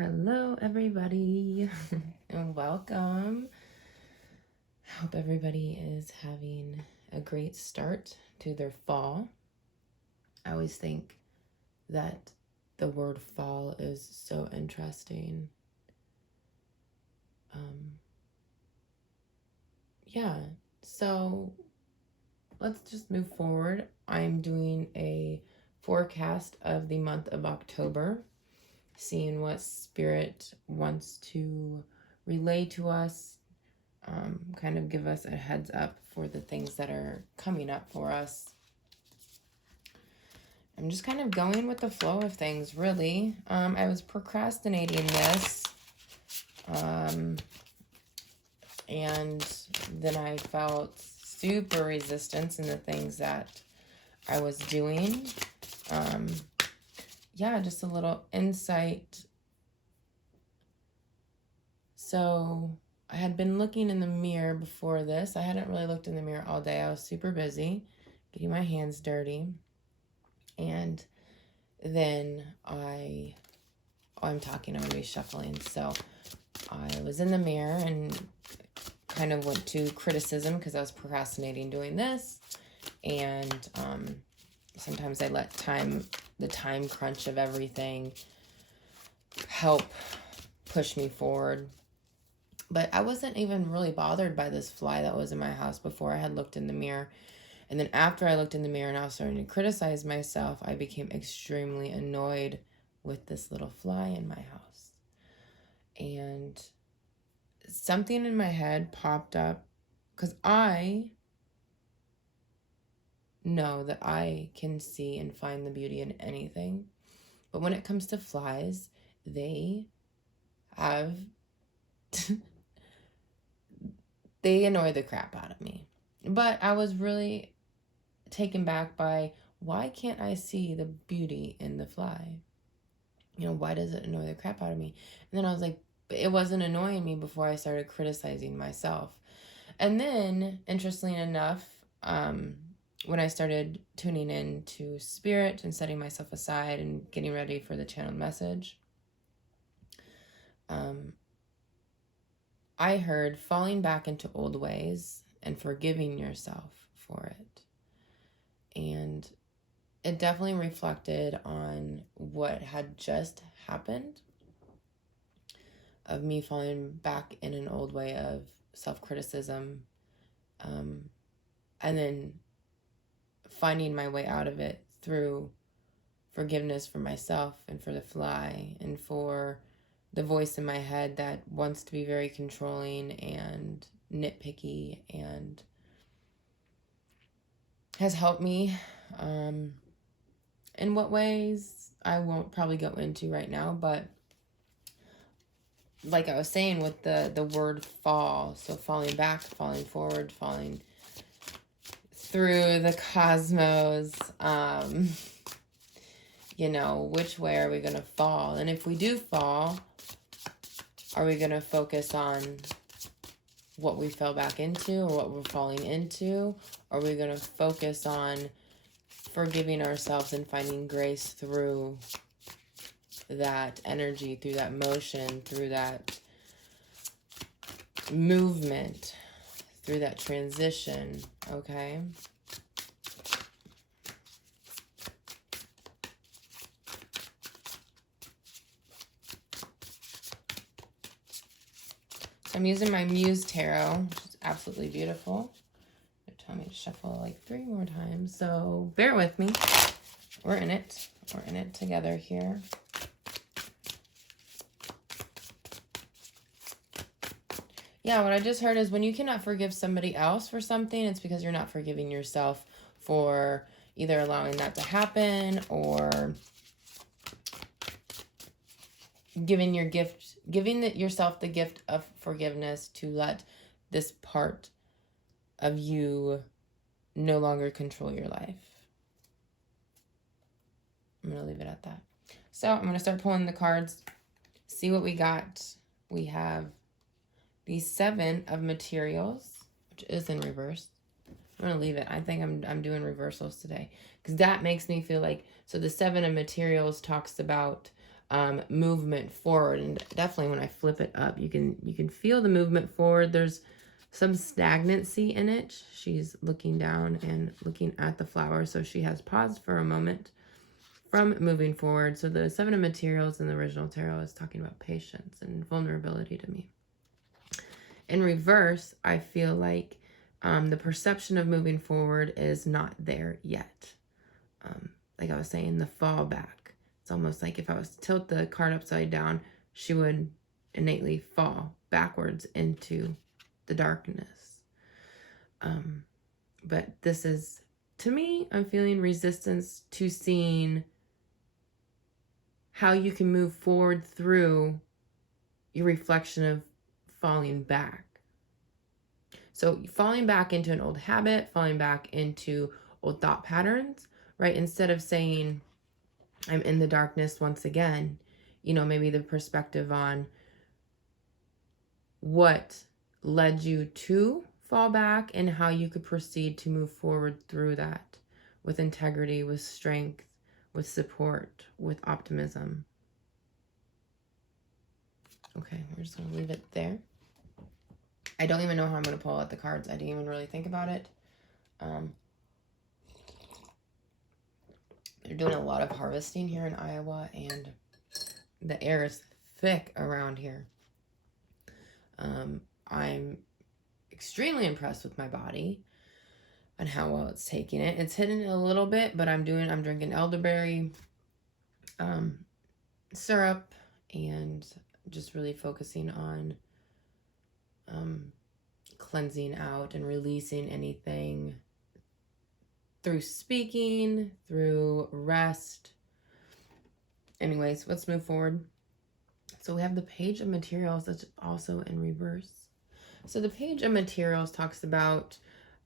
Hello, everybody, and welcome. I hope everybody is having a great start to their fall. I always think that the word fall is so interesting. So let's just move forward. I'm doing a forecast of the month of October, seeing what Spirit wants to relay to us, kind of give us a heads up for the things that are coming up for us. I'm just kind of going with the flow of things, really. I was procrastinating this, and then I felt super resistance in the things that I was doing. Just a little insight. So I had been looking in the mirror before this. I hadn't really looked in the mirror all day. I was super busy getting my hands dirty. And then I'm talking, I'm going to be shuffling. So I was in the mirror and kind of went to criticism because I was procrastinating doing this. And sometimes I let the time crunch of everything help push me forward. But I wasn't even really bothered by this fly that was in my house before I had looked in the mirror. And then after I looked in the mirror and I was starting to criticize myself, I became extremely annoyed with this little fly in my house. And something in my head popped up because I know that I can see and find the beauty in anything. But when it comes to flies, they have... they annoy the crap out of me. But I was really taken back by, why can't I see the beauty in the fly? Why does it annoy the crap out of me? And then I was like, it wasn't annoying me before I started criticizing myself. And then, interestingly enough, when I started tuning in to Spirit and setting myself aside and getting ready for the channeled message, I heard falling back into old ways and forgiving yourself for it. And it definitely reflected on what had just happened, of me falling back in an old way of self-criticism, and then finding my way out of it through forgiveness for myself and for the fly and for the voice in my head that wants to be very controlling and nitpicky, and has helped me. In what ways, I won't probably go into right now, but like I was saying with the word fall, so falling back, falling forward, falling through the cosmos, which way are we going to fall? And if we do fall, are we going to focus on what we fell back into or what we're falling into? Or are we going to focus on forgiving ourselves and finding grace through that energy, through that motion, through that movement, through that transition, okay? So I'm using my Muse Tarot, which is absolutely beautiful. They're telling me to shuffle like 3 more times, so bear with me. We're in it. We're in it together here. Yeah, what I just heard is when you cannot forgive somebody else for something, it's because you're not forgiving yourself for either allowing that to happen or giving yourself the gift of forgiveness to let this part of you no longer control your life. I'm going to leave it at that. So I'm going to start pulling the cards, see what we got. We have the 7 of materials, which is in reverse. I'm going to leave it. I think I'm doing reversals today because that makes me feel like, so the 7 of materials talks about movement forward. And definitely when I flip it up, you can feel the movement forward. There's some stagnancy in it. She's looking down and looking at the flower, so she has paused for a moment from moving forward. So the Seven of Materials in the original tarot is talking about patience and vulnerability to me. In reverse, I feel like the perception of moving forward is not there yet. Like I was saying, the fallback. It's almost like if I was to tilt the card upside down, she would innately fall backwards into the darkness. But this is, to me, I'm feeling resistance to seeing how you can move forward through your reflection of falling back. So falling back into an old habit, falling back into old thought patterns, right? Instead of saying, I'm in the darkness once again, you know, maybe the perspective on what led you to fall back and how you could proceed to move forward through that with integrity, with strength, with support, with optimism. Okay, we're just going to leave it there. I don't even know how I'm going to pull out the cards. I didn't even really think about it. They're doing a lot of harvesting here in Iowa, and the air is thick around here. I'm extremely impressed with my body and how well it's taking it. It's hitting it a little bit, but I'm drinking elderberry syrup and just really focusing on cleansing out and releasing anything through speaking, through rest. Anyways, let's move forward. So we have the Page of Materials that's also in reverse. So the Page of Materials talks about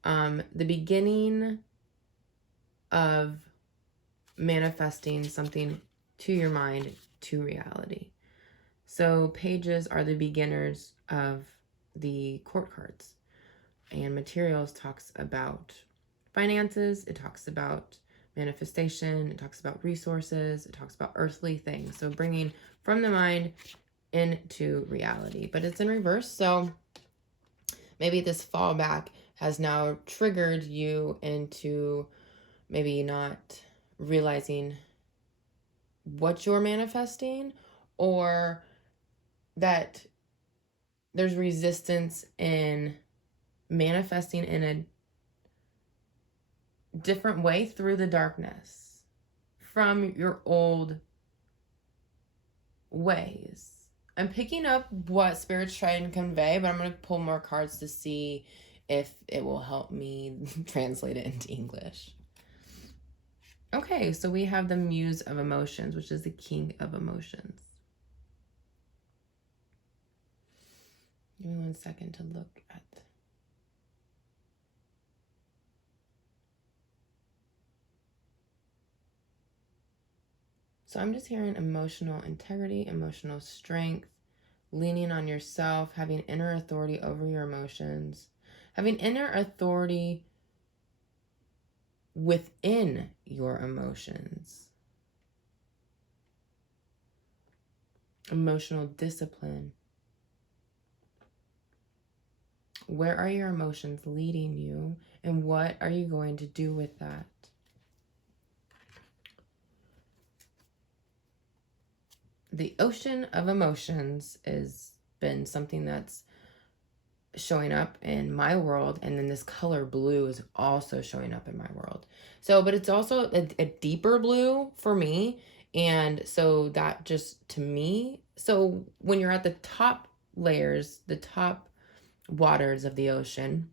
the beginning of manifesting something to your mind, to reality. So pages are the beginners of the court cards. And Materials talks about finances. It talks about manifestation. It talks about resources. It talks about earthly things. So bringing from the mind into reality. But it's in reverse. So maybe this fallback has now triggered you into maybe not realizing what you're manifesting, or that there's resistance in manifesting in a different way through the darkness from your old ways. I'm picking up what Spirit's trying to convey, but I'm going to pull more cards to see if it will help me translate it into English. Okay, so we have the Muse of Emotions, which is the King of Emotions. Give me 1 second to look at. So I'm just hearing emotional integrity, emotional strength, leaning on yourself, having inner authority over your emotions, having inner authority within your emotions, emotional discipline. Where are your emotions leading you, and what are you going to do with that? The Ocean of Emotions has been something that's showing up in my world, and then this color blue is also showing up in my world. So, but it's also a deeper blue for me, and so that just, to me, so when you're at the top layers, the top waters of the ocean,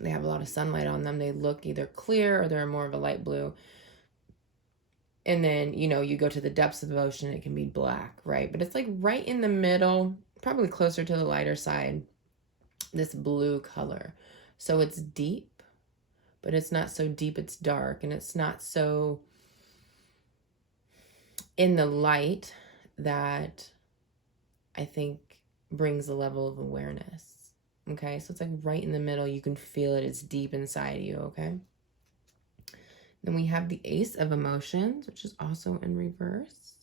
they have a lot of sunlight on them. They look either clear or they're more of a light blue. And then, you know, you go to the depths of the ocean, it can be black, right? But it's like right in the middle, probably closer to the lighter side, this blue color. So it's deep, but it's not so deep it's dark, and it's not so in the light that I think brings a level of awareness. Okay, so it's like right in the middle. You can feel it. It's deep inside you, okay? Then we have the Ace of Emotions, which is also in reverse.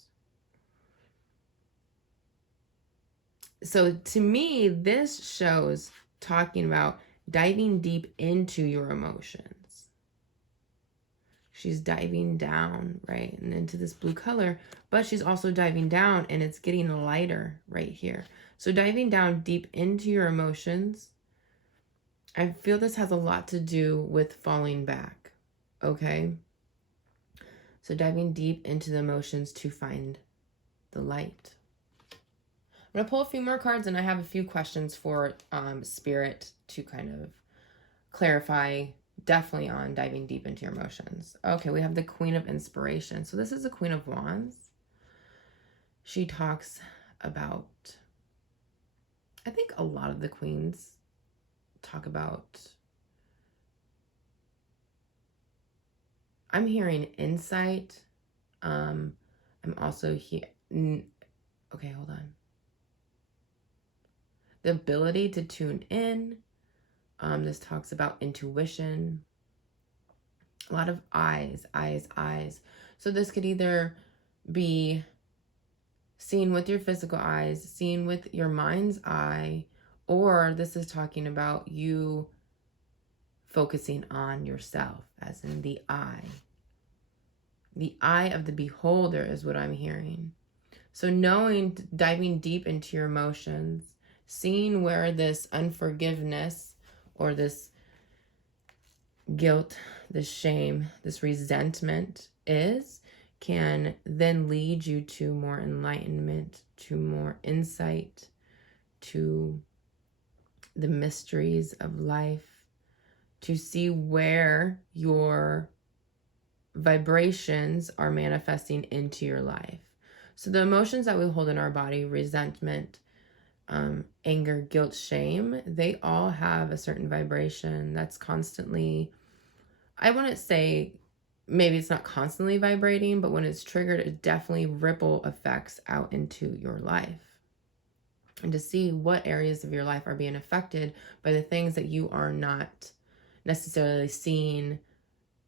So to me, this shows talking about diving deep into your emotions. She's diving down, right, and into this blue color, but she's also diving down and it's getting lighter right here. So diving down deep into your emotions, I feel this has a lot to do with falling back, okay? So diving deep into the emotions to find the light. I'm going to pull a few more cards, and I have a few questions for Spirit to kind of clarify, definitely on diving deep into your emotions. Okay, we have the Queen of Inspiration. So this is the Queen of Wands. She talks about, I think a lot of the queens talk about, I'm hearing insight. I'm also here. Okay, hold on. The ability to tune in. This talks about intuition. A lot of eyes. So this could either be seen with your physical eyes, seen with your mind's eye, or this is talking about you focusing on yourself, as in the eye. The eye of the beholder is what I'm hearing. So knowing, diving deep into your emotions, seeing where this unforgiveness or this guilt, this shame, this resentment is, can then lead you to more enlightenment, to more insight, to the mysteries of life, to see where your vibrations are manifesting into your life. So the emotions that we hold in our body, resentment, anger, guilt, shame, they all have a certain vibration that's constantly, I wouldn't say maybe it's not constantly vibrating, but when it's triggered, it definitely ripple effects out into your life. And to see what areas of your life are being affected by the things that you are not necessarily seeing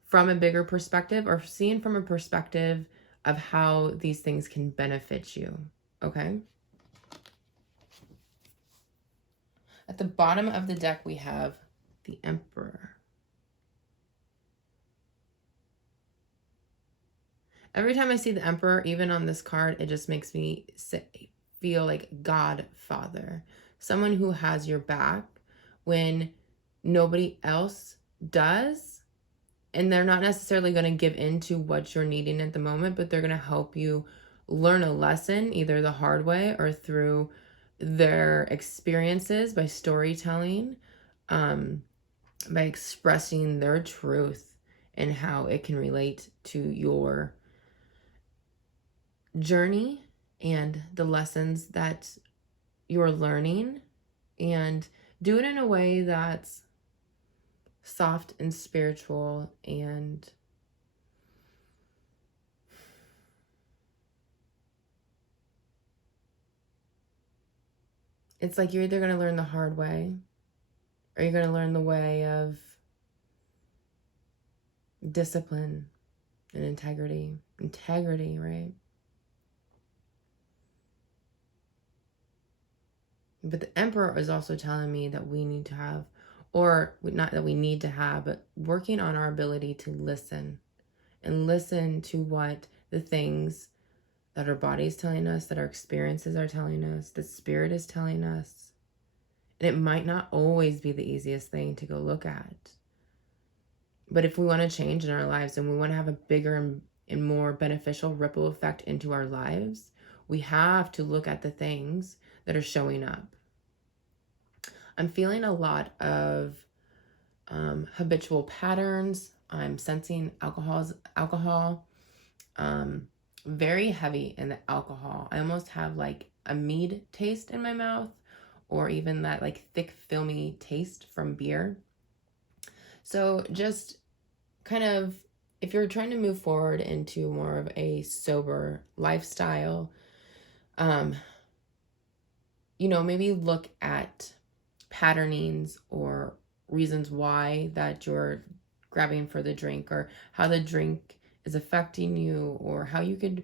from a bigger perspective, or seeing from a perspective of how these things can benefit you, okay? At the bottom of the deck, we have the Emperor. Every time I see the Emperor, even on this card, it just makes me feel like Godfather. Someone who has your back when nobody else does. And they're not necessarily going to give into what you're needing at the moment, but they're going to help you learn a lesson, either the hard way or through their experiences, by storytelling, by expressing their truth and how it can relate to your journey and the lessons that you're learning, and do it in a way that's soft and spiritual, and it's like you're either going to learn the hard way or you're going to learn the way of discipline and integrity. Integrity, right? But the Emperor is also telling me that we need to have, or not that we need to have, but working on our ability to listen, and listen to what the things that our body is telling us, that our experiences are telling us, that spirit is telling us. And it might not always be the easiest thing to go look at. But if we want to change in our lives and we want to have a bigger and more beneficial ripple effect into our lives, we have to look at the things that are showing up. I'm feeling a lot of habitual patterns. I'm sensing alcohol, very heavy in the alcohol. I almost have like a mead taste in my mouth, or even that like thick, filmy taste from beer. So just kind of, if you're trying to move forward into more of a sober lifestyle, maybe look at patternings or reasons why that you're grabbing for the drink, or how the drink is affecting you, or how you could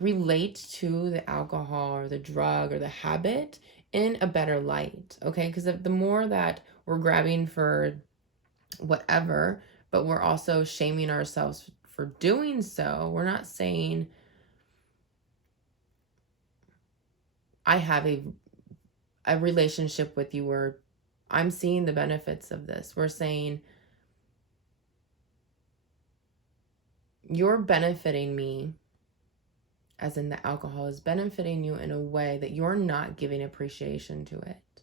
relate to the alcohol or the drug or the habit in a better light, okay? Because the more that we're grabbing for whatever, but we're also shaming ourselves for doing so, we're not saying, I have a relationship with you where I'm seeing the benefits of this. We're saying, you're benefiting me, as in the alcohol is benefiting you in a way that you're not giving appreciation to it.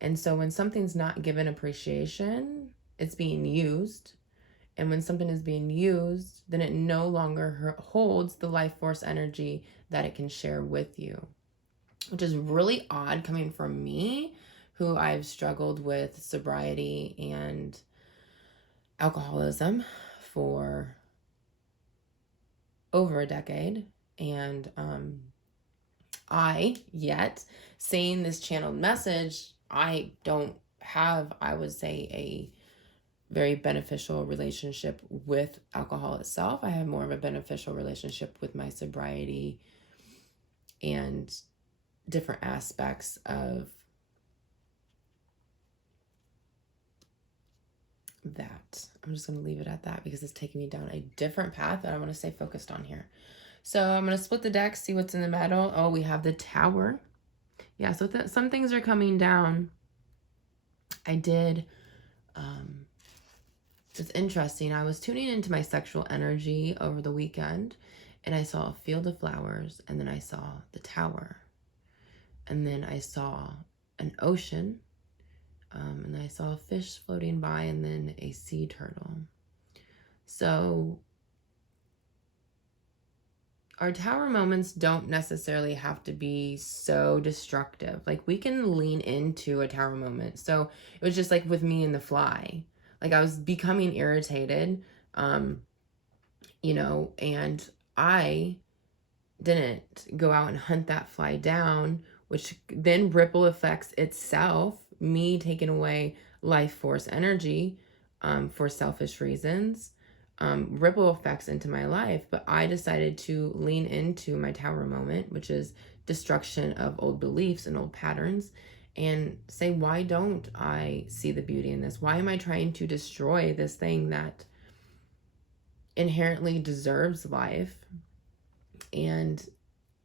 And so when something's not given appreciation, it's being used. And when something is being used, then it no longer holds the life force energy that it can share with you, which is really odd coming from me, who I've struggled with sobriety and alcoholism for over a decade. And yet saying this channeled message, I don't have, I would say, a very beneficial relationship with alcohol itself. I have more of a beneficial relationship with my sobriety and different aspects of that. I'm just going to leave it at that because it's taking me down a different path that I want to stay focused on here. So I'm going to split the deck, see what's in the middle. Oh, we have the Tower. Yeah, so some things are coming down. I did, it's interesting. I was tuning into my sexual energy over the weekend, and I saw a field of flowers, and then I saw the Tower, and then I saw an ocean, and then I saw a fish floating by, and then a sea turtle. So our Tower moments don't necessarily have to be so destructive. Like, we can lean into a Tower moment. So it was just like with me and the fly. Like, I was becoming irritated, you know, and I didn't go out and hunt that fly down, which then ripple affects itself, me taking away life force energy for selfish reasons. Ripple effects into my life, but I decided to lean into my Tower moment, which is destruction of old beliefs and old patterns, and say, why don't I see the beauty in this? Why am I trying to destroy this thing that inherently deserves life? And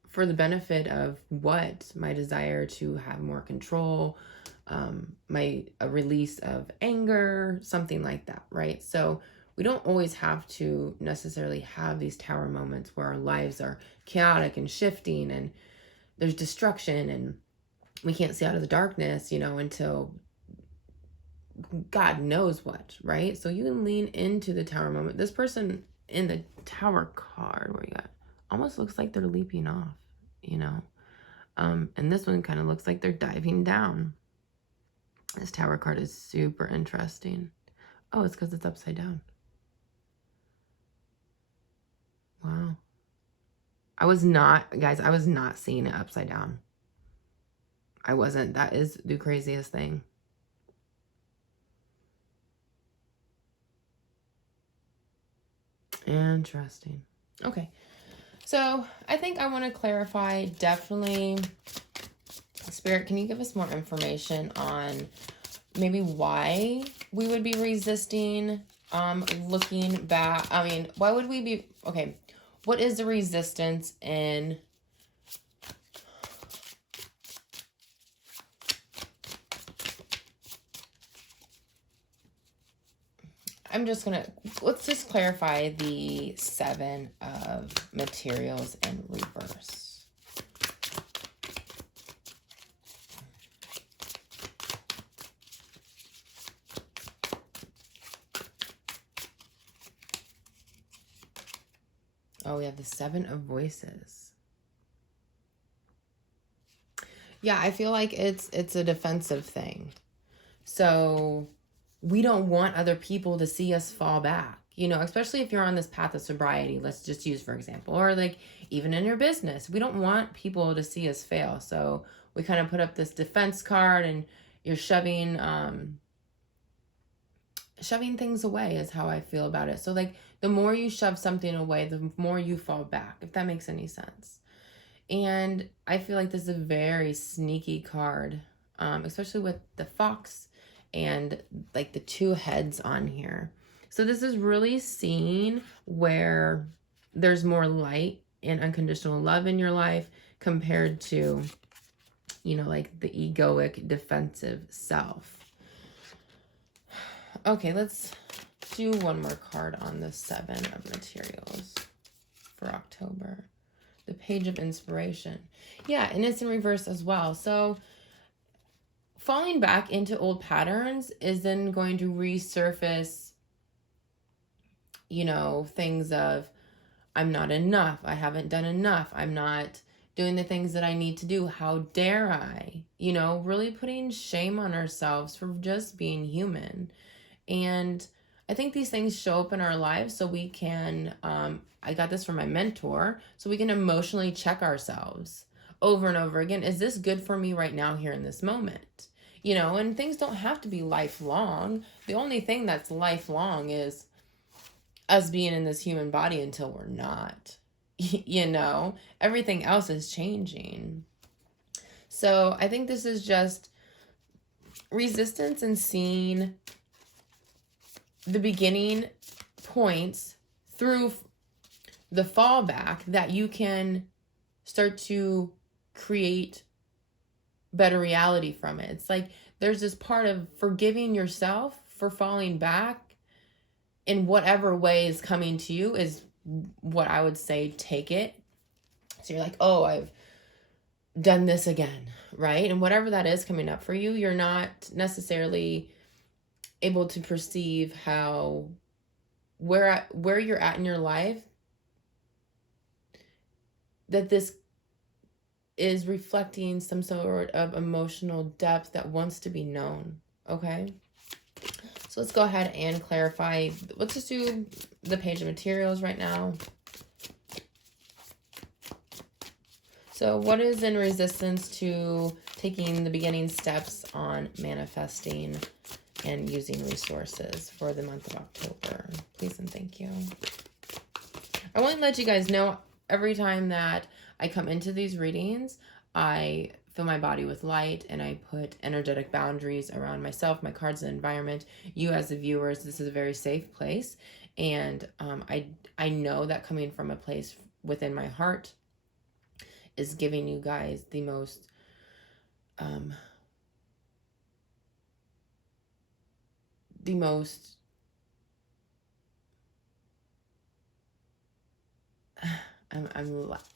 for the benefit of what? My desire to have more control, a release of anger, something like that, right? So we don't always have to necessarily have these Tower moments where our lives are chaotic and shifting and there's destruction and we can't see out of the darkness, you know, until God knows what, right? So you can lean into the Tower moment. This person in the Tower card, where you got, almost looks like they're leaping off, you know? And this one kind of looks like they're diving down. This Tower card is super interesting. Oh, it's because it's upside down. Wow. I was not seeing it upside down. I wasn't. That is the craziest thing. Interesting. Okay. So I think I want to clarify, definitely, Spirit, can you give us more information on maybe why we would be resisting looking back? I mean, why would we be, okay, what is the resistance in let's just clarify the 7 of materials in reverse. Oh, we have the 7 of voices. Yeah, I feel like it's a defensive thing. So we don't want other people to see us fall back, you know, especially if you're on this path of sobriety. Let's just use, for example, or like even in your business, we don't want people to see us fail. So we kind of put up this defense card and you're shoving shoving things away is how I feel about it. So like the more you shove something away, the more you fall back, if that makes any sense. And I feel like this is a very sneaky card, especially with the fox and like the two heads on here. So this is really seeing where there's more light and unconditional love in your life compared to, you know, like the egoic defensive self. Okay, let's do one more card on the 7 of materials for October. The Page of Inspiration. Yeah, and it's in reverse as well. So falling back into old patterns is then going to resurface, you know, things of, I'm not enough. I haven't done enough. I'm not doing the things that I need to do. How dare I? You know, really putting shame on ourselves for just being human. And I think these things show up in our lives so we can, I got this from my mentor, so we can emotionally check ourselves over and over again. Is this good for me right now here in this moment? You know, and things don't have to be lifelong. The only thing that's lifelong is us being in this human body until we're not. You know, everything else is changing. So I think this is just resistance and seeing the beginning points through the fallback that you can start to create better reality from it. It's like there's this part of forgiving yourself for falling back in whatever way is coming to you is what I would say, take it. So you're like, oh, I've done this again, right? And whatever that is coming up for you, you're not necessarily able to perceive how where you're at in your life, that this is reflecting some sort of emotional depth that wants to be known. Okay, so let's go ahead and clarify. Let's just do the Page of Materials right now. So what is in resistance to taking the beginning steps on manifesting and using resources for the month of October? Please and thank you. I want to let you guys know, every time that I come into these readings, I fill my body with light and I put energetic boundaries around myself, my cards, and environment. You as the viewers, this is a very safe place. And I know that coming from a place within my heart is giving you guys the most I'm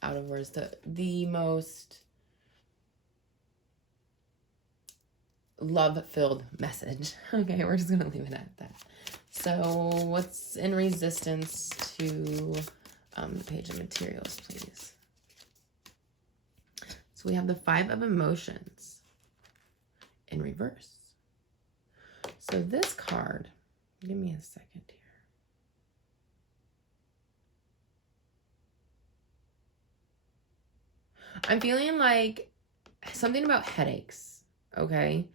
out of words. The most love-filled message. Okay, we're just gonna leave it at that. So what's in resistance to the Page of Materials, please? So we have the 5 of Emotions in reverse. So this card, give me a second here. I'm feeling like something about headaches, okay?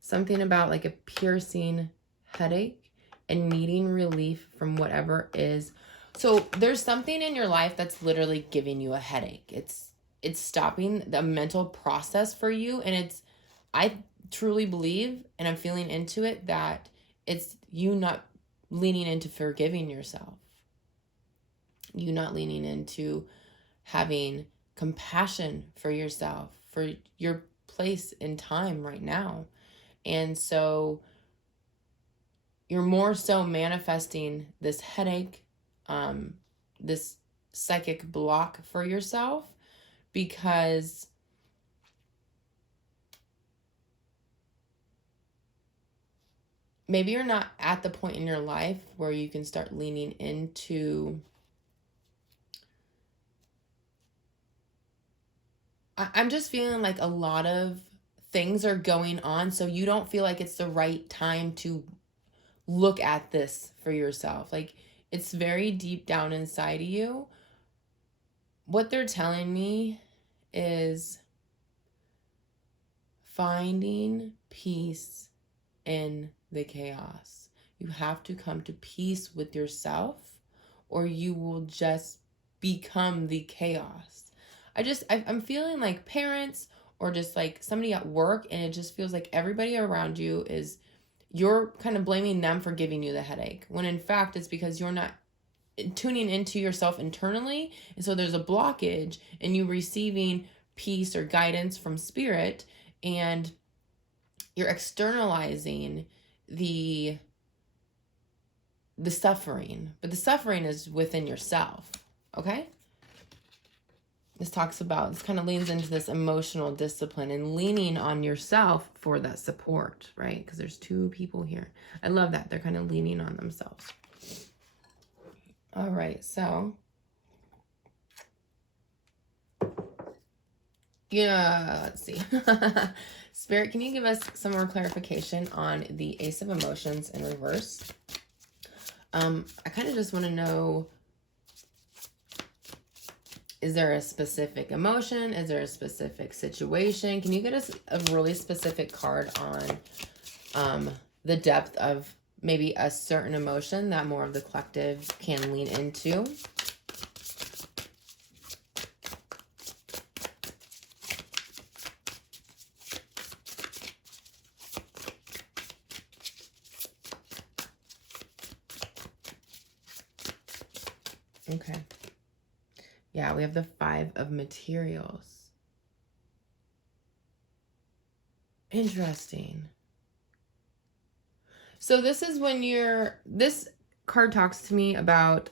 Something about like a piercing headache and needing relief from whatever is. So there's something in your life that's literally giving you a headache. It's stopping the mental process for you. And I truly believe, and I'm feeling into it, that it's you not leaning into forgiving yourself. You not leaning into having compassion for yourself, for your place in time right now. And so you're more so manifesting this headache, this psychic block for yourself, because maybe you're not at the point in your life where you can start leaning into, I'm just feeling like a lot of things are going on, so you don't feel like it's the right time to look at this for yourself. Like, it's very deep down inside of you. What they're telling me is finding peace in the chaos. You have to come to peace with yourself, or you will just become the chaos. I'm feeling like parents or just like somebody at work, and it just feels like everybody around you is, you're kind of blaming them for giving you the headache, when in fact it's because you're not tuning into yourself internally. And so there's a blockage in you receiving peace or guidance from spirit, and you're externalizing the suffering, but the suffering is within yourself. Okay, this kind of leans into this emotional discipline and leaning on yourself for that support, right? Because there's two people here. I love that they're kind of leaning on themselves. All right, so yeah, let's see. Spirit, can you give us some more clarification on the Ace of Emotions in reverse? I kind of just want to know, is there a specific emotion? Is there a specific situation? Can you get us a really specific card on the depth of maybe a certain emotion that more of the collective can lean into? Okay. Yeah, we have the Five of Materials. Interesting. So this is when this card talks to me about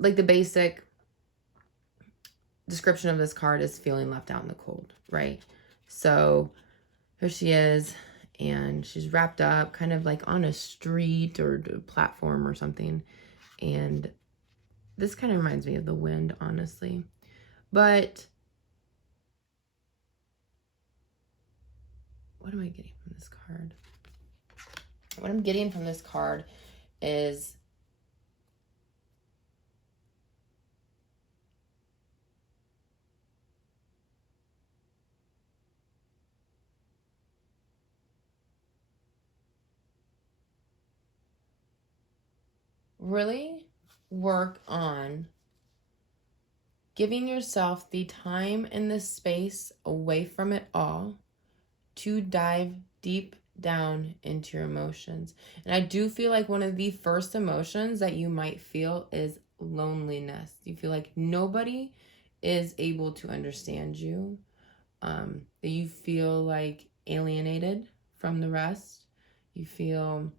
like the basic description of this card is feeling left out in the cold, right? So here she is, and she's wrapped up kind of like on a street or a platform or something. And this kind of reminds me of the wind, honestly. But what am I getting from this card? What I'm getting from this card is really work on giving yourself the time and the space away from it all to dive deep down into your emotions. And I do feel like one of the first emotions that you might feel is loneliness. You feel like nobody is able to understand you, that you feel like alienated from the rest. You feel,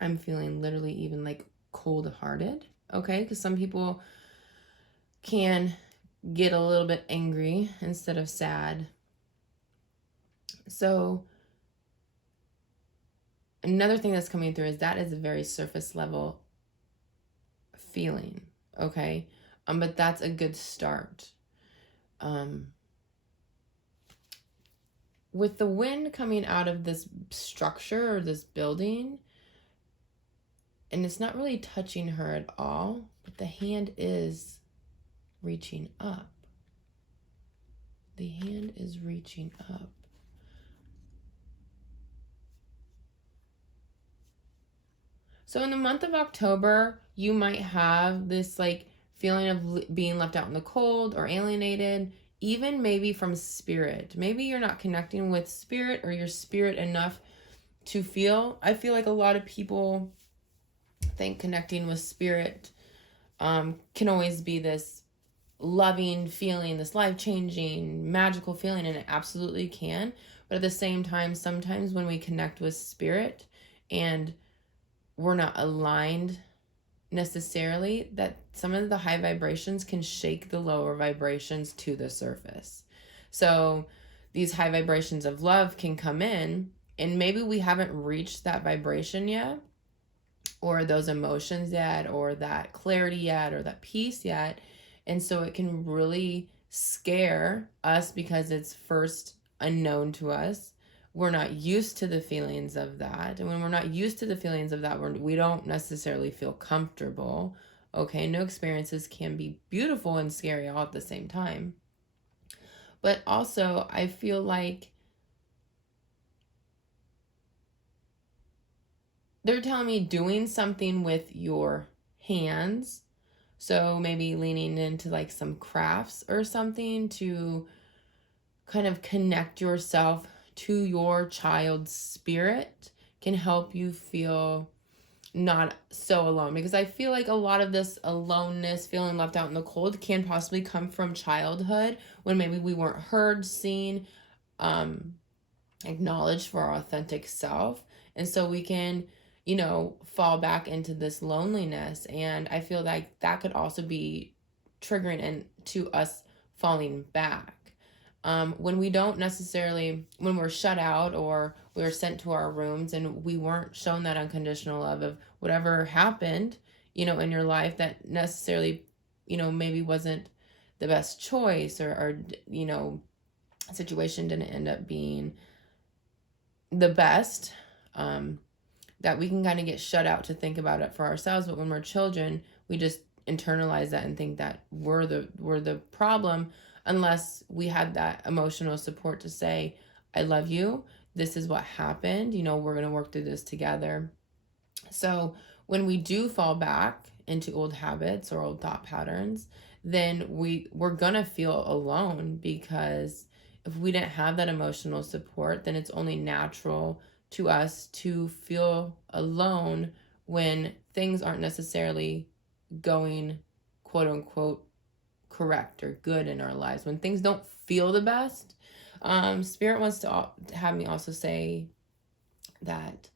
I'm feeling literally even like cold-hearted, okay? Because some people can get a little bit angry instead of sad. So another thing that's coming through is that is a very surface level feeling, okay? But that's a good start. With the wind coming out of this structure or this building, and it's not really touching her at all, but the hand is reaching up. The hand is reaching up. So in the month of October, you might have this like feeling of being left out in the cold or alienated, even maybe from spirit. Maybe you're not connecting with spirit or your spirit enough to feel. I feel like a lot of people think connecting with spirit can always be this loving feeling, this life-changing, magical feeling, and it absolutely can. But at the same time, sometimes when we connect with spirit and we're not aligned necessarily, that some of the high vibrations can shake the lower vibrations to the surface. So these high vibrations of love can come in, and maybe we haven't reached that vibration yet, or those emotions yet, or that clarity yet, or that peace yet. And so it can really scare us because it's first unknown to us. We're not used to the feelings of that. And when we're not used to the feelings of that, we don't necessarily feel comfortable. Okay, no experiences can be beautiful and scary all at the same time. But also, I feel like they're telling me doing something with your hands. So maybe leaning into like some crafts or something to kind of connect yourself to your child's spirit can help you feel not so alone, because I feel like a lot of this aloneness, feeling left out in the cold, can possibly come from childhood when maybe we weren't heard, seen, acknowledged for our authentic self. And so we can, fall back into this loneliness. And I feel like that could also be triggering into us falling back. When we don't necessarily, when we're shut out or we were sent to our rooms and we weren't shown that unconditional love of whatever happened, in your life that necessarily, maybe wasn't the best choice, or situation didn't end up being the best, that we can kind of get shut out to think about it for ourselves. But when we're children, we just internalize that and think that we're the problem, unless we had that emotional support to say, I love you, this is what happened, we're going to work through this together. So when we do fall back into old habits or old thought patterns, then we're going to feel alone, because if we didn't have that emotional support, then it's only natural to us to feel alone when things aren't necessarily going, quote unquote, correct or good in our lives. When things don't feel the best, Spirit wants to have me also say that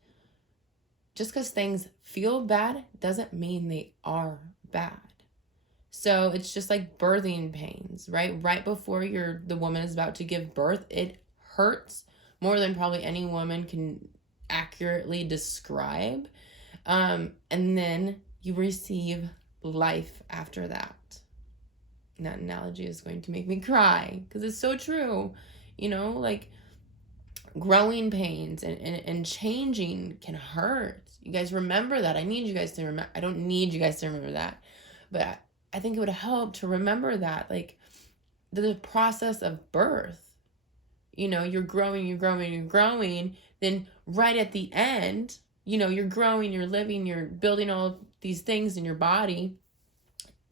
just because things feel bad doesn't mean they are bad. So it's just like birthing pains, right? Right before the woman is about to give birth, it hurts more than probably any woman can accurately describe. And then you receive life after that. And that analogy is going to make me cry because it's so true. Like growing pains and changing can hurt. You guys remember that. I need you guys to remember. I don't need you guys to remember that. But I think it would help to remember that, like the process of birth, you're growing, then right at the end, you're growing, you're living, you're building all these things in your body,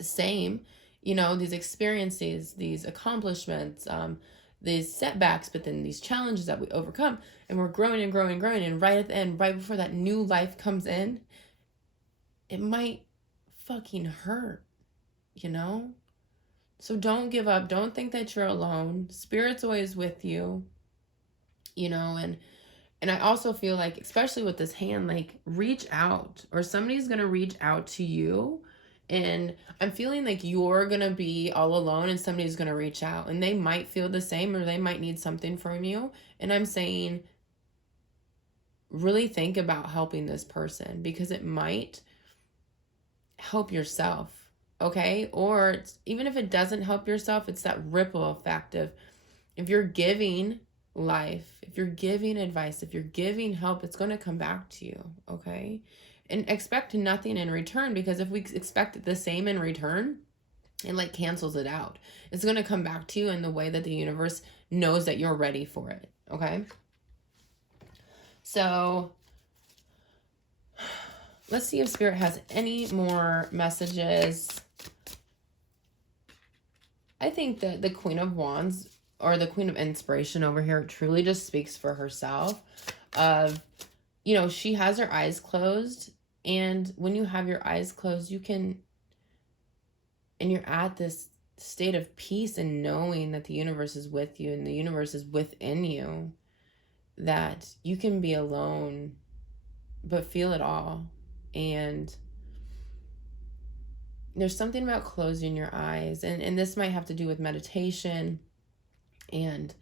same, these experiences, these accomplishments, these setbacks, but then these challenges that we overcome, and we're growing and growing and growing, and right at the end, right before that new life comes in, it might fucking hurt, So don't give up. Don't think that you're alone. Spirit's always with you, and I also feel like, especially with this hand, like reach out, or somebody's going to reach out to you. And I'm feeling like you're going to be all alone and somebody's going to reach out, and they might feel the same, or they might need something from you. And I'm saying, really think about helping this person, because it might help yourself. Okay. Or even if it doesn't help yourself, it's that ripple effect of, if you're giving life, if you're giving advice, if you're giving help, it's going to come back to you. Okay. And expect nothing in return, because if we expect the same in return, it like cancels it out. It's going to come back to you in the way that the universe knows that you're ready for it. Okay. So let's see if Spirit has any more messages. I think that the Queen of Wands, or the Queen of Inspiration over here, truly just speaks for herself. Of, she has her eyes closed. And when you have your eyes closed, you can, and you're at this state of peace and knowing that the universe is with you and the universe is within you, that you can be alone, but feel it all. And there's something about closing your eyes, and this might have to do with meditation, and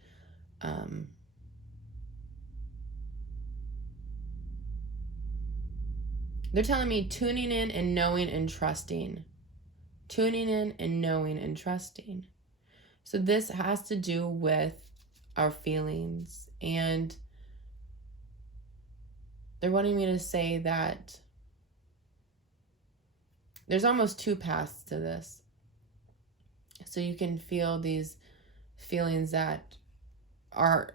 they're telling me tuning in and knowing and trusting. Tuning in and knowing and trusting. So this has to do with our feelings, and they're wanting me to say that there's almost two paths to this. So you can feel these feelings that are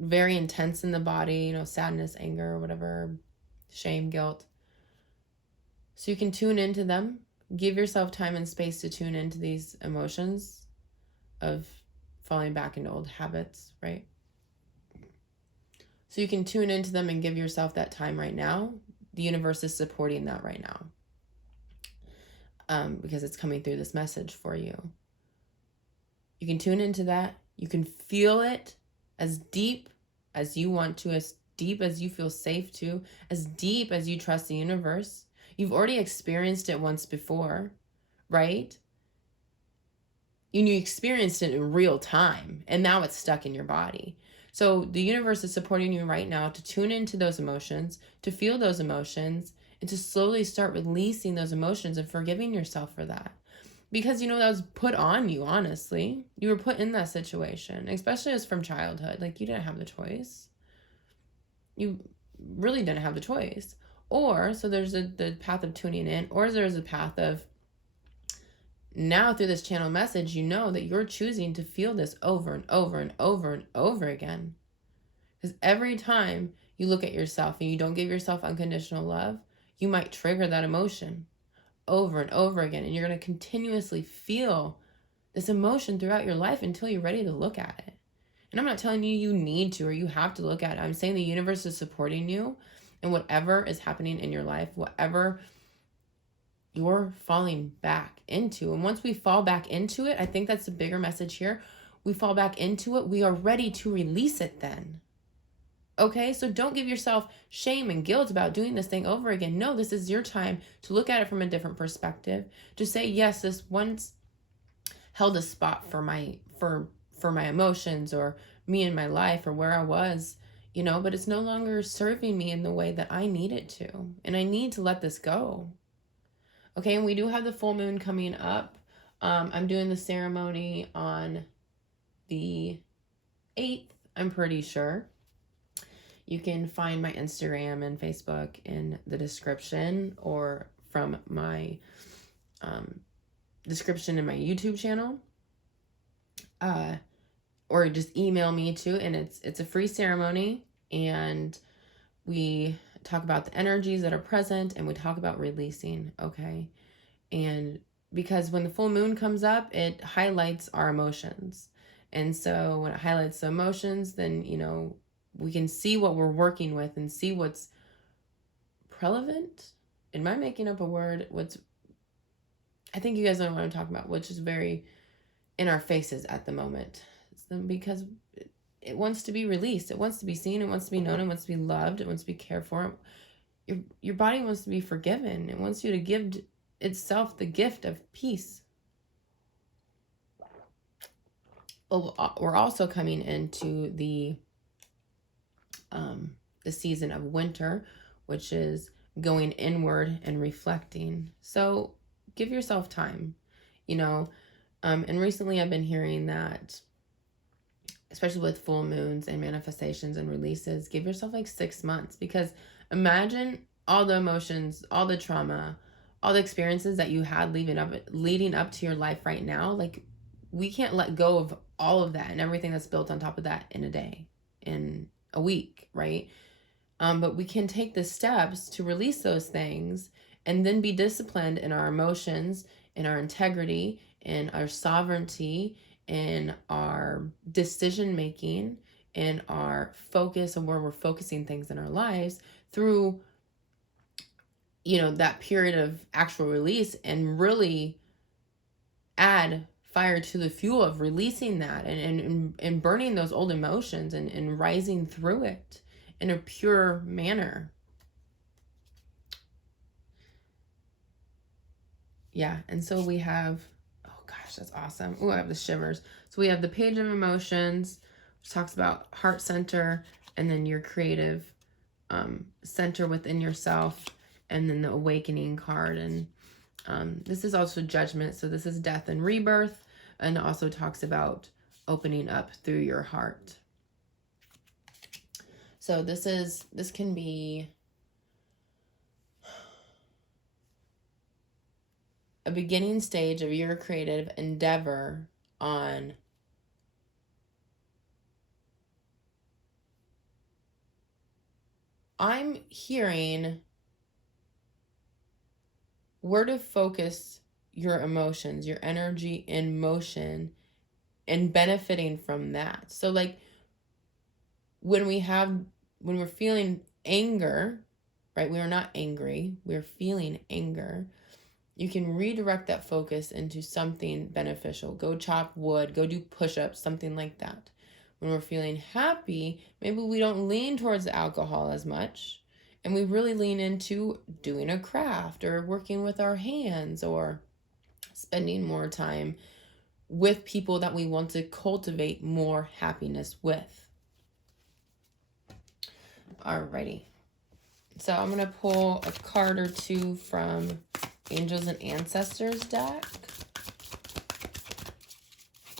very intense in the body, sadness, anger, whatever, shame, guilt. So you can tune into them. Give yourself time and space to tune into these emotions of falling back into old habits, right? So you can tune into them and give yourself that time right now. The universe is supporting that right now, because it's coming through this message for you. You can tune into that. You can feel it as deep as you want to, as deep as you feel safe to, as deep as you trust the universe. You've already experienced it once before, right? You experienced it in real time, and now it's stuck in your body. So the universe is supporting you right now to tune into those emotions, to feel those emotions, and to slowly start releasing those emotions and forgiving yourself for that. Because, that was put on you, honestly. You were put in that situation, especially as from childhood. Like, you didn't have the choice. You really didn't have the choice. Or, so there's the path of tuning in, or there's a path of, now through this channel message, you know that you're choosing to feel this over and over and over and over again. Because every time you look at yourself and you don't give yourself unconditional love, you might trigger that emotion over and over again. And you're going to continuously feel this emotion throughout your life until you're ready to look at it. And I'm not telling you you need to or you have to look at it. I'm saying the universe is supporting you and whatever is happening in your life, whatever you're falling back into. And once we fall back into it, I think that's the bigger message here. We fall back into it. We are ready to release it then. Okay, so don't give yourself shame and guilt about doing this thing over again. No, this is your time to look at it from a different perspective. To say, yes, this once held a spot for my emotions or me in my life or where I was, but it's no longer serving me in the way that I need it to. And I need to let this go. Okay, and we do have the full moon coming up. I'm doing the ceremony on the 8th, I'm pretty sure. You can find my Instagram and Facebook in the description or from my description in my YouTube channel. Or just email me too. And it's a free ceremony. And we talk about the energies that are present and we talk about releasing, okay? And because when the full moon comes up, it highlights our emotions. And so when it highlights the emotions, then, we can see what we're working with and see what's relevant. Am I making up a word? I think you guys know what I'm talking about, which is very in our faces at the moment. Because it wants to be released. It wants to be seen. It wants to be known. It wants to be loved. It wants to be cared for. Your body wants to be forgiven. It wants you to give itself the gift of peace. We're also coming into the season of winter, which is going inward and reflecting. So give yourself time, and recently I've been hearing that, especially with full moons and manifestations and releases, give yourself like 6 months, because imagine all the emotions, all the trauma, all the experiences that you had leading up to your life right now. Like, we can't let go of all of that and everything that's built on top of that in a day, in a week, right? But we can take the steps to release those things and then be disciplined in our emotions, in our integrity, in our sovereignty, in our decision making, in our focus and where we're focusing things in our lives through, that period of actual release, and really add fire to the fuel of releasing that and burning those old emotions and rising through it in a pure manner. Yeah, and so we have, oh gosh, that's awesome. Oh, I have the shivers. So we have the Page of Emotions, which talks about heart center, and then your creative center within yourself, and then the Awakening card. And this is also Judgment, so this is death and rebirth, and also talks about opening up through your heart. So this can be a beginning stage of your creative endeavor on I'm hearing where to focus your emotions, your energy in motion, and benefiting from that. So like when we're feeling anger, right? We are not angry, we're feeling anger. You can redirect that focus into something beneficial. Go chop wood, go do push-ups, something like that. When we're feeling happy, maybe we don't lean towards alcohol as much, and we really lean into doing a craft or working with our hands or spending more time with people that we want to cultivate more happiness with. Alrighty. So I'm going to pull a card or two from Angels and Ancestors deck.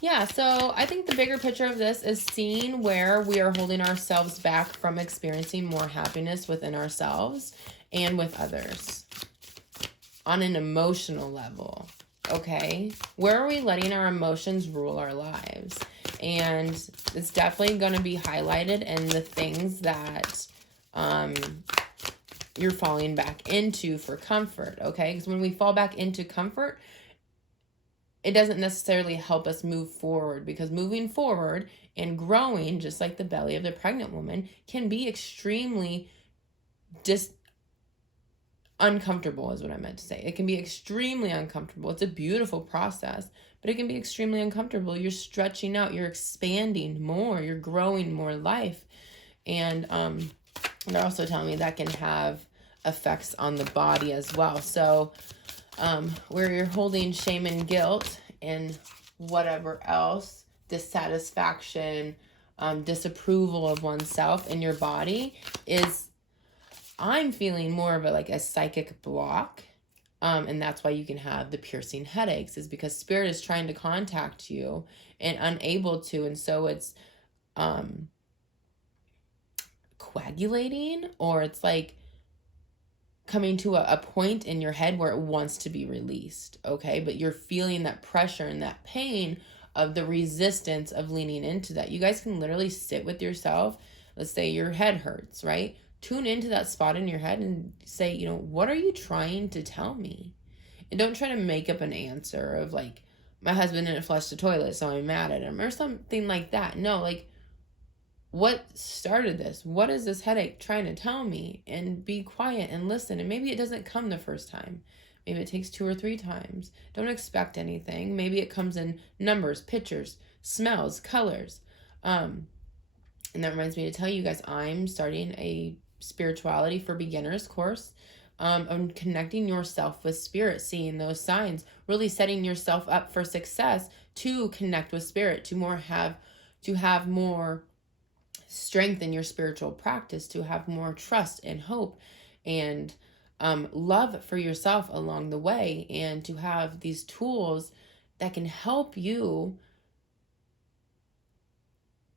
Yeah, so I think the bigger picture of this is seeing where we are holding ourselves back from experiencing more happiness within ourselves and with others on an emotional level, okay? Where are we letting our emotions rule our lives? And it's definitely going to be highlighted in the things that you're falling back into for comfort, okay? Because when we fall back into comfort, it doesn't necessarily help us move forward, because moving forward and growing, just like the belly of the pregnant woman, can be extremely uncomfortable is what I meant to say. It can be extremely uncomfortable. It's a beautiful process, but it can be extremely uncomfortable. You're stretching out, you're expanding more, you're growing more life. And they're also telling me that can have effects on the body as well. So where you're holding shame and guilt and whatever else, dissatisfaction, disapproval of oneself in your body, is I'm feeling more of a psychic block. And that's why you can have the piercing headaches, is because spirit is trying to contact you and unable to. And so it's coagulating, or it's like coming to a point in your head where it wants to be released, okay? But you're feeling that pressure and that pain of the resistance of leaning into that. You guys can literally sit with yourself. Let's say your head hurts, right? Tune into that spot in your head and say, what are you trying to tell me? And don't try to make up an answer of like, my husband didn't flush the toilet, so I'm mad at him, or something like that. No, like, what started this? What is this headache trying to tell me? And be quiet and listen. And maybe it doesn't come the first time. Maybe it takes 2 or 3 times. Don't expect anything. Maybe it comes in numbers, pictures, smells, colors. And that reminds me to tell you guys, I'm starting a spirituality for beginners course on connecting yourself with spirit, seeing those signs, really setting yourself up for success to connect with spirit, to have more strength in your spiritual practice, to have more trust and hope and love for yourself along the way, and to have these tools that can help you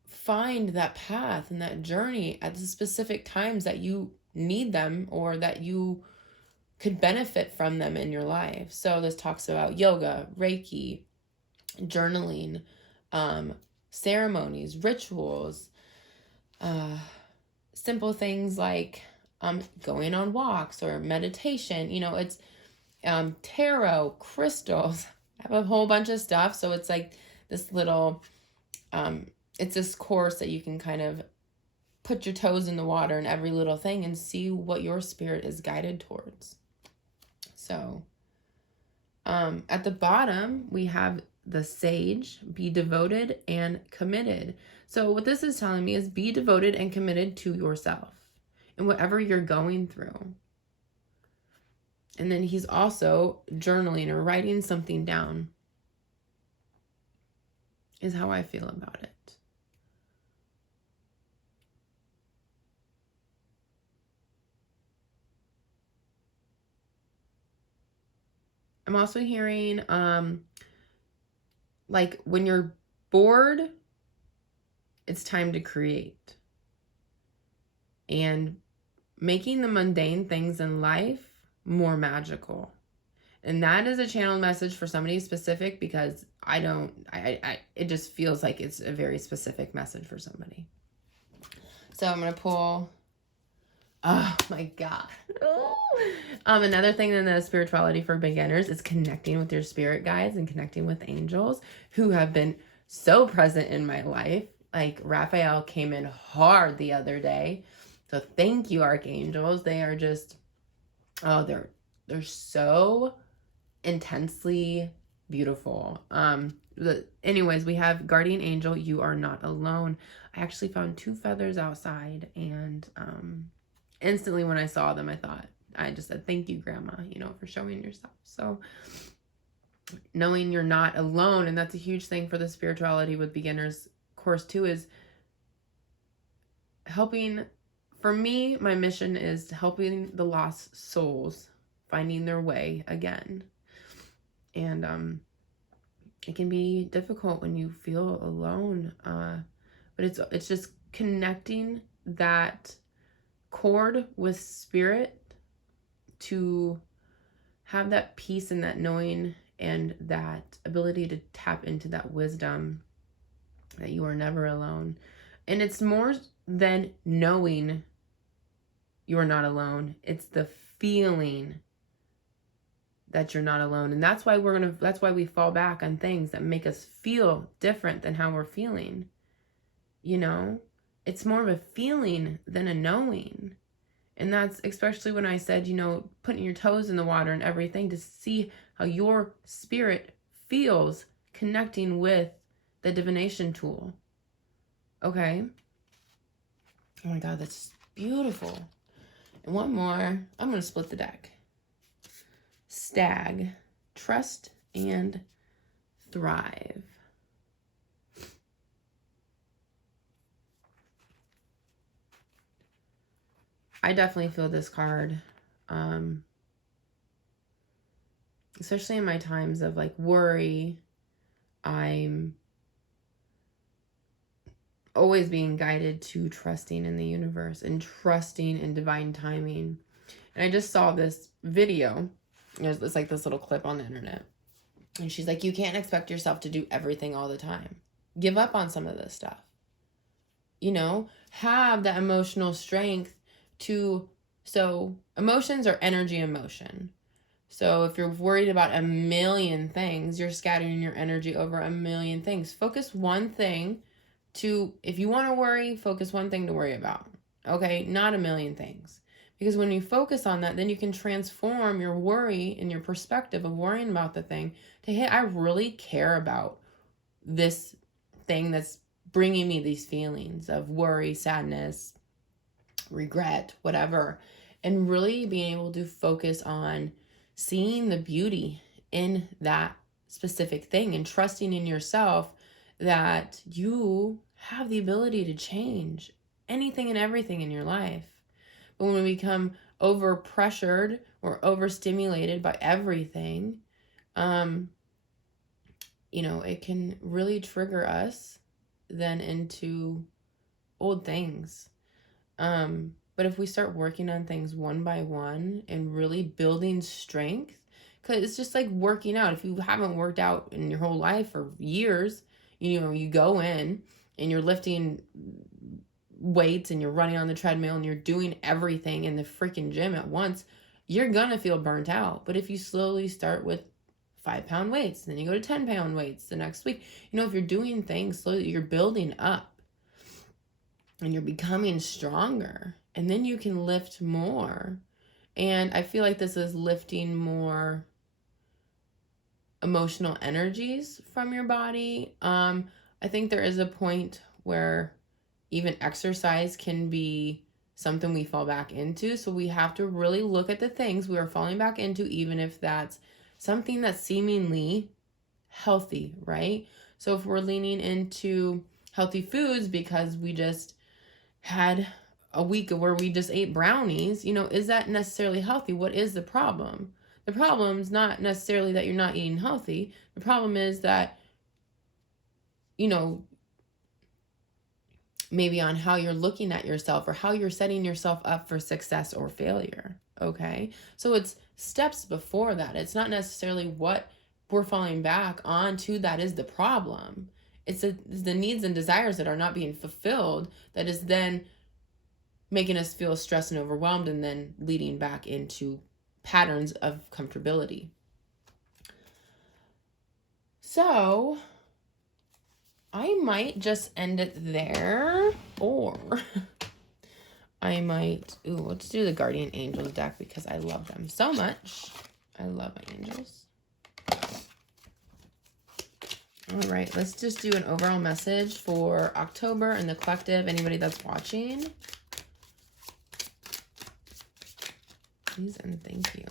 find that path and that journey at the specific times that you need them, or that you could benefit from them in your life. So this talks about yoga, Reiki, journaling, ceremonies, rituals, simple things like going on walks or meditation. It's tarot, crystals. I have a whole bunch of stuff. So it's like this little, it's this course that you can kind of put your toes in the water in every little thing and see what your spirit is guided towards. So at the bottom, we have the Sage, be devoted and committed. So what this is telling me is be devoted and committed to yourself and whatever you're going through. And then he's also journaling or writing something down, is how I feel about it. I'm also hearing, like when you're bored, it's time to create. And making the mundane things in life more magical. And that is a channeled message for somebody specific, because it just feels like it's a very specific message for somebody. So I'm going to pull Oh my God. Another thing in the spirituality for beginners is connecting with your spirit guides and connecting with angels who have been so present in my life. Like Raphael came in hard the other day. So thank you, archangels. They are just, oh, they're so intensely beautiful. Anyways, we have guardian angel. You are not alone. I actually found 2 feathers outside, and instantly when I saw them, I just said, thank you, Grandma, for showing yourself. So knowing you're not alone, and that's a huge thing for the spirituality with beginners course too, is helping. For me, my mission is helping the lost souls finding their way again. And it can be difficult when you feel alone, but it's just connecting that cord with spirit to have that peace and that knowing and that ability to tap into that wisdom that you are never alone. And it's more than knowing you are not alone. It's the feeling that you're not alone. And that's why we fall back on things that make us feel different than how we're feeling. It's more of a feeling than a knowing. And that's especially when I said, putting your toes in the water and everything to see how your spirit feels connecting with the divination tool. Okay? Oh my God, that's beautiful. And one more. I'm going to split the deck. Stag. Trust and thrive. I definitely feel this card. Especially in my times of like worry, I'm always being guided to trusting in the universe and trusting in divine timing. And I just saw this video. It's like this little clip on the internet. And she's like, you can't expect yourself to do everything all the time. Give up on some of this stuff. Have that emotional strength so emotions are energy in motion. So if you're worried about a million things, you're scattering your energy over a million things. Focus one thing if you want to worry, focus one thing to worry about. Okay? Not a million things. Because when you focus on that, then you can transform your worry and your perspective of worrying about the thing to, hey, I really care about this thing that's bringing me these feelings of worry, sadness, regret, whatever. And really being able to focus on seeing the beauty in that specific thing and trusting in yourself that you have the ability to change anything and everything in your life. But when we become over pressured or overstimulated by everything, it can really trigger us then into old things. But if we start working on things one by one and really building strength, because it's just like working out. If you haven't worked out in your whole life for years, you go in and you're lifting weights and you're running on the treadmill and you're doing everything in the freaking gym at once, you're gonna feel burnt out. But if you slowly start with 5-pound weights, then you go to 10-pound weights the next week, if you're doing things slowly, you're building up and you're becoming stronger, and then you can lift more. And I feel like this is lifting more emotional energies from your body. I think there is a point where even exercise can be something we fall back into. So we have to really look at the things we are falling back into, even if that's something that's seemingly healthy, right? So if we're leaning into healthy foods because we just had a week where we just ate brownies, is that necessarily healthy? What is the problem? The problem is not necessarily that you're not eating healthy. The problem is that, maybe on how you're looking at yourself or how you're setting yourself up for success or failure. Okay. So it's steps before that. It's not necessarily what we're falling back onto that is the problem. It's the needs and desires that are not being fulfilled that is then making us feel stressed and overwhelmed, and then leading back into patterns of comfortability. So I might just end it there, or I might, let's do the Guardian Angels deck because I love them so much. I love my angels. All right, let's just do an overall message for October and the collective. Anybody that's watching, please and thank you.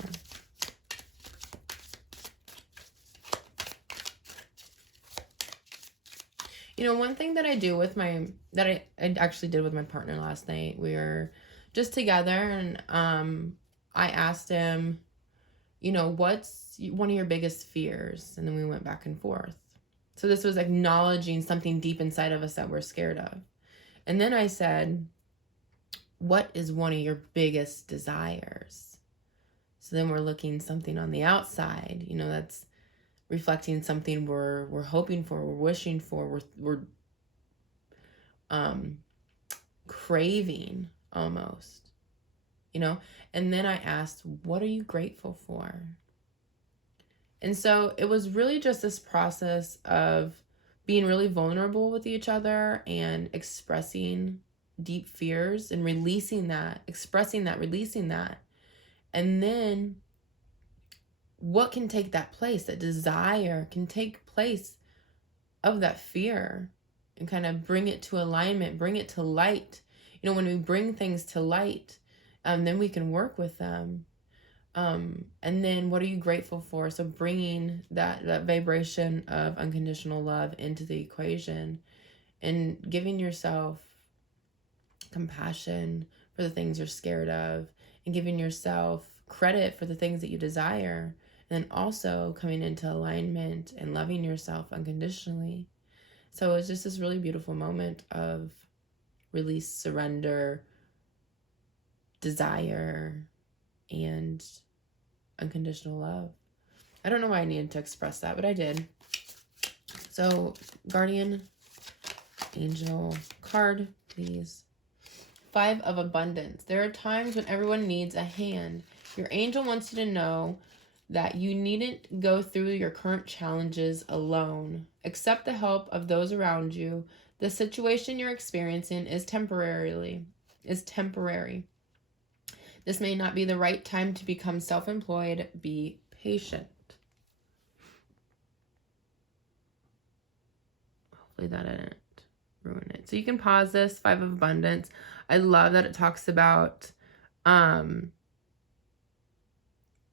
You know, one thing that I do with I actually did with my partner last night, we were just together, and I asked him, you know, what's one of your biggest fears? And then we went back and forth. So this was acknowledging something deep inside of us that we're scared of. And then I said, what is one of your biggest desires? So then we're looking something on the outside, you know, that's reflecting something we're hoping for, we're wishing for, we're craving almost, you know. And then I asked, what are you grateful for? And so it was really just this process of being really vulnerable with each other and expressing deep fears and releasing that, expressing that, releasing that. And then what can take that place, that desire can take place of that fear, and kind of bring it to alignment, bring it to light. You know, when we bring things to light, then we can work with them. And then what are you grateful for? So bringing that vibration of unconditional love into the equation, and giving yourself compassion for the things you're scared of, and giving yourself credit for the things that you desire. And then also coming into alignment and loving yourself unconditionally. So it was just this really beautiful moment of release, surrender, desire, and unconditional love. I don't know why I needed to express that, but I did. So, Guardian Angel card, please. 5 of Abundance. There are times when everyone needs a hand. Your angel wants you to know that you needn't go through your current challenges alone. Accept the help of those around you. The situation you're experiencing is temporary. This may not be the right time to become self-employed. Be patient. Hopefully that didn't ruin it. So you can pause this. 5 of Abundance. I love that it talks about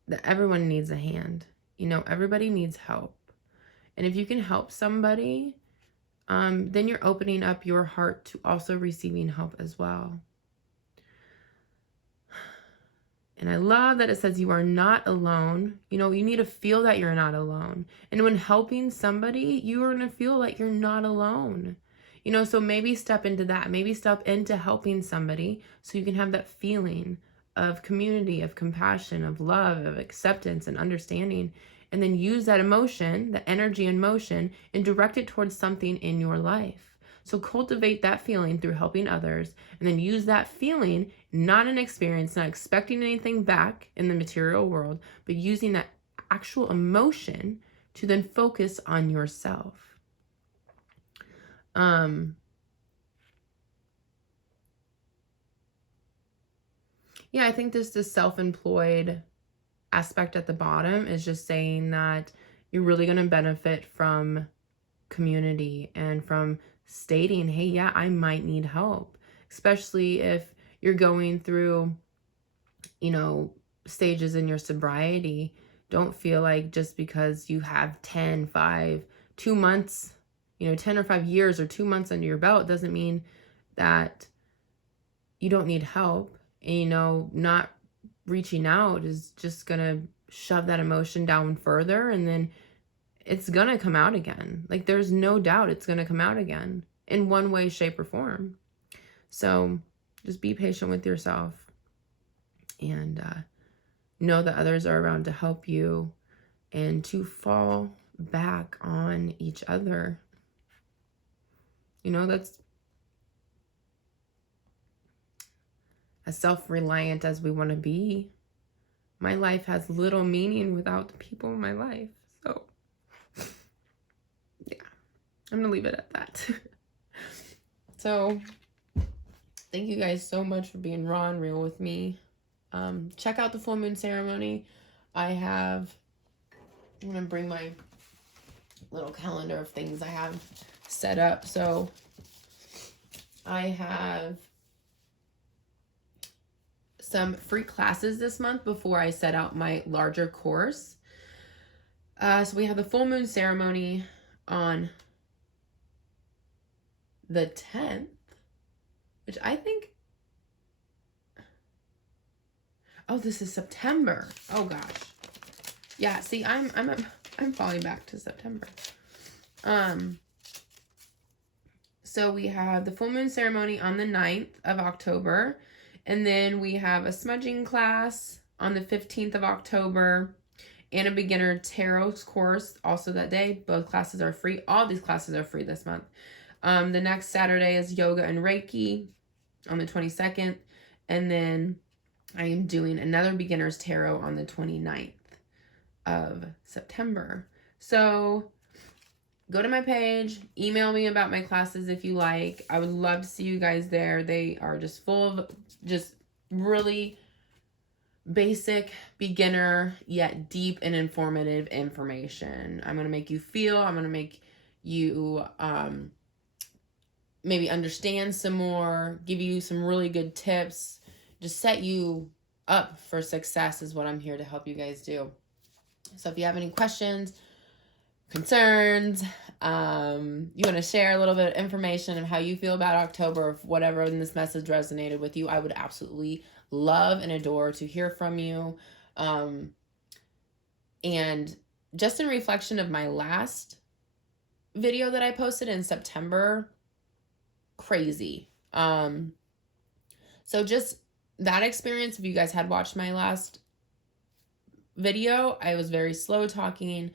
that everyone needs a hand. You know, everybody needs help. And if you can help somebody, then you're opening up your heart to also receiving help as well. And I love that it says you are not alone. You know, you need to feel that you're not alone. And when helping somebody, you are going to feel like you're not alone. You know, so maybe step into that. Maybe step into helping somebody so you can have that feeling of community, of compassion, of love, of acceptance and understanding. And then use that emotion, the energy and motion, and direct it towards something in your life. So cultivate that feeling through helping others, and then use that feeling, not an experience, not expecting anything back in the material world, but using that actual emotion to then focus on yourself. Yeah, I think this self-employed aspect at the bottom is just saying that you're really going to benefit from community and from stating, hey, yeah, I might need help, especially if you're going through, you know, stages in your sobriety. Don't feel like just because you have 10, 5, 2 months, you know, 10 or 5 years or 2 months under your belt doesn't mean that you don't need help. And, you know, not reaching out is just going to shove that emotion down further, and then it's going to come out again. Like, there's no doubt it's going to come out again in one way, shape, or form. So just be patient with yourself, and know that others are around to help you and to fall back on each other. You know, as self-reliant as we want to be, my life has little meaning without the people in my life. So, yeah, I'm going to leave it at that. So, thank you guys so much for being raw and real with me. Check out the full moon ceremony. I'm going to bring my little calendar of things I have set up. So, I have some free classes this month before I set out my larger course. So we have the full moon ceremony on the 10th, which I think, oh, this is September. Oh gosh. Yeah, see, I'm falling back to September. So we have the full moon ceremony on the 9th of October. And then we have a smudging class on the 15th of October and a beginner tarot course also that day. Both classes are free. All these classes are free this month. The next Saturday is yoga and Reiki on the 22nd. And then I am doing another beginner's tarot on the 29th of September. So go to my page, email me about my classes if you like. I would love to see you guys there. They are just full of just really basic, beginner, yet deep and informative information. I'm going to make you feel. I'm going to make you maybe understand some more, give you some really good tips, just set you up for success is what I'm here to help you guys do. So if you have any questions, concerns, you want to share a little bit of information of how you feel about October, or whatever in this message resonated with you, I would absolutely love and adore to hear from you. And just in reflection of my last video that I posted in September, crazy. So just that experience, if you guys had watched my last video, I was very slow talking.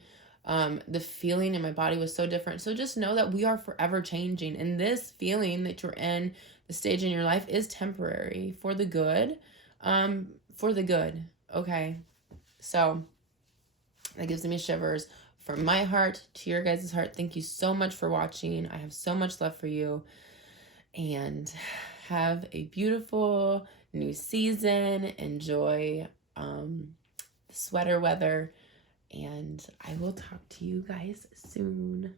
The feeling in my body was so different. So just know that we are forever changing. And this feeling that you're in, the stage in your life, is temporary for the good. Okay. So that gives me shivers. From my heart to your guys' heart, thank you so much for watching. I have so much love for you. And have a beautiful new season. Enjoy the sweater weather. And I will talk to you guys soon.